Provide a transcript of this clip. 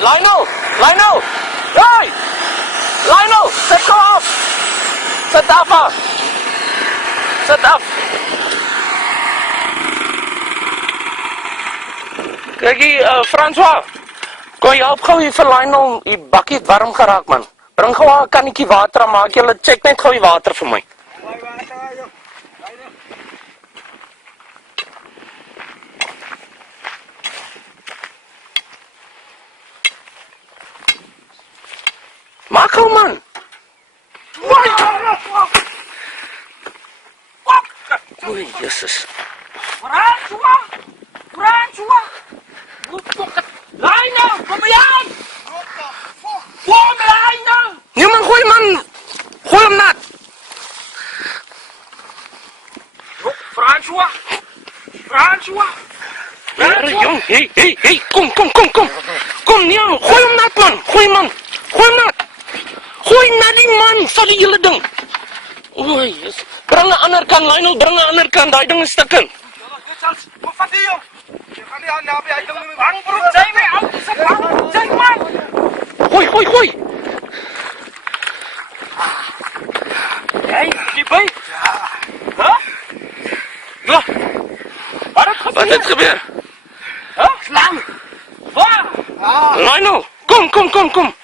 Lionel! Lionel! Hey! Lionel! Zet gou af! Zet af! Zet af! Kijk hier, François. Kon je help gou hier vir Lionel die bakkie het warm geraak, man. Bring gou 'n kannetjie water en maak julle check net gou die water vir my. Maak gou, man. Oei, Jesus. François! Lionel, kom maar aan! Kom, Lionel! Nee, man, gooi, man. Gooi hem nat. François! Jong, hey, kom. Kom, nee, gooi hem nat, man. Gooi hem nat. Gooi nat die man, vat die hele ding. Oei, yes. Bring 'n ander kant, Lionel, bring 'n ander kant, daai ding is stukken. Wat vat jy? Jy gaan nie aan naby hy ding nie. Hang broek, jy my ou, sit man. Gooi. Hey, jy by? Ja. Ja, wat het gebeur? Slang. Waar? Lionel, kom.